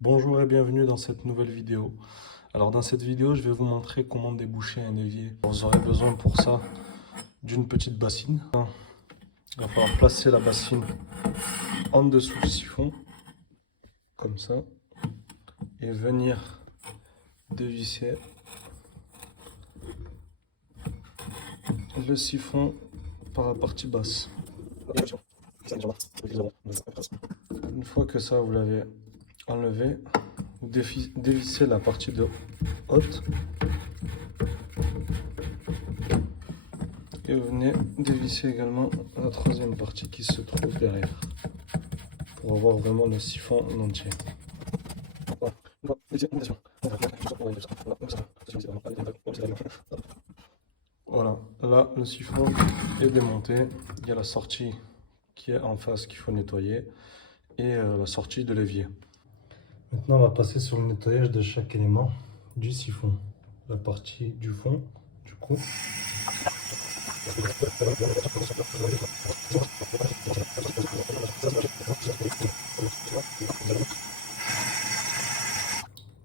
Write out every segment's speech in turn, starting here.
Bonjour et bienvenue dans cette nouvelle vidéo. Alors dans cette vidéo, je vais vous montrer comment déboucher un évier. Vous aurez besoin pour ça d'une petite bassine. Il va falloir placer la bassine en dessous du siphon, comme ça, et venir dévisser le siphon par la partie basse. Une fois que ça, vous l'avez enlevé, vous dévissez la partie de haute et vous venez dévisser également la troisième partie qui se trouve derrière pour avoir vraiment le siphon en entier. Voilà, là le siphon est démonté. Il y a la sortie qui est en face qu'il faut nettoyer et la sortie de l'évier. Maintenant, on va passer sur le nettoyage de chaque élément du siphon. La partie du fond, du coup.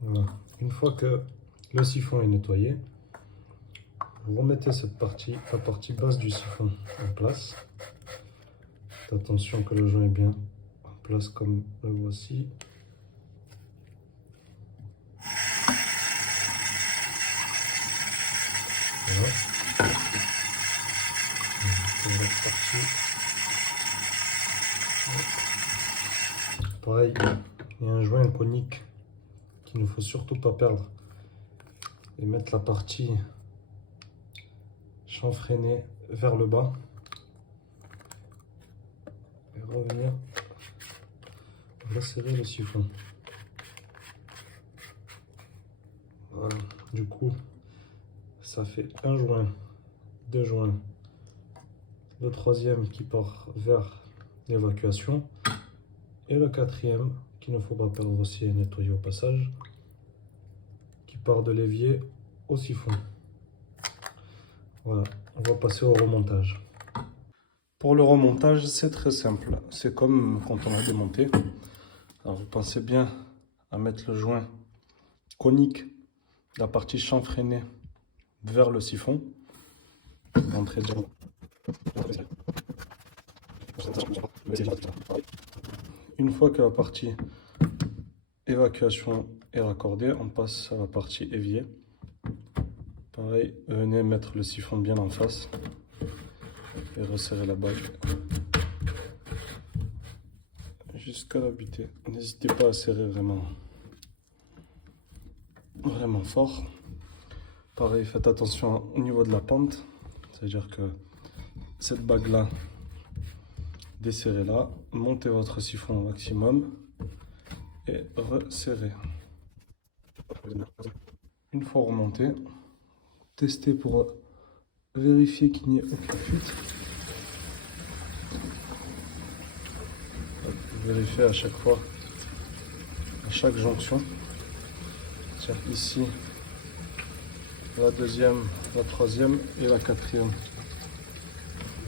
Voilà. Une fois que le siphon est nettoyé, vous remettez cette partie, la partie basse du siphon en place. Faites attention que le joint est bien en place comme le voici. Voilà. Pareil, il y a un joint conique qu'il ne faut surtout pas perdre. Et mettre la partie chanfreinée vers le bas. Et revenir resserrer le siphon. Voilà, du coup, ça fait un joint, deux joints, le troisième qui part vers l'évacuation et le quatrième qu'il ne faut pas perdre aussi et nettoyer au passage, qui part de l'évier au siphon. Voilà, on va passer au remontage. Pour le remontage, c'est très simple, c'est comme quand on a démonté. Alors vous pensez bien à mettre le joint conique, la partie chanfreinée vers le siphon. Une fois que la partie évacuation est raccordée, on passe à la partie évier. Pareil, venez mettre le siphon bien en face et resserrer la bague jusqu'à la butée. N'hésitez pas à serrer vraiment fort. Pareil, faites attention au niveau de la pente, c'est-à-dire que cette bague là, desserrez-la, montez votre siphon au maximum et resserrez. Une fois remonté, testez pour vérifier qu'il n'y ait aucune fuite. Vérifiez à chaque fois, à chaque jonction. C'est-à-dire ici, la deuxième, la troisième et la quatrième.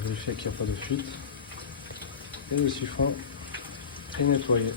Vérifiez qu'il n'y a pas de fuite. Et le siphon est nettoyé.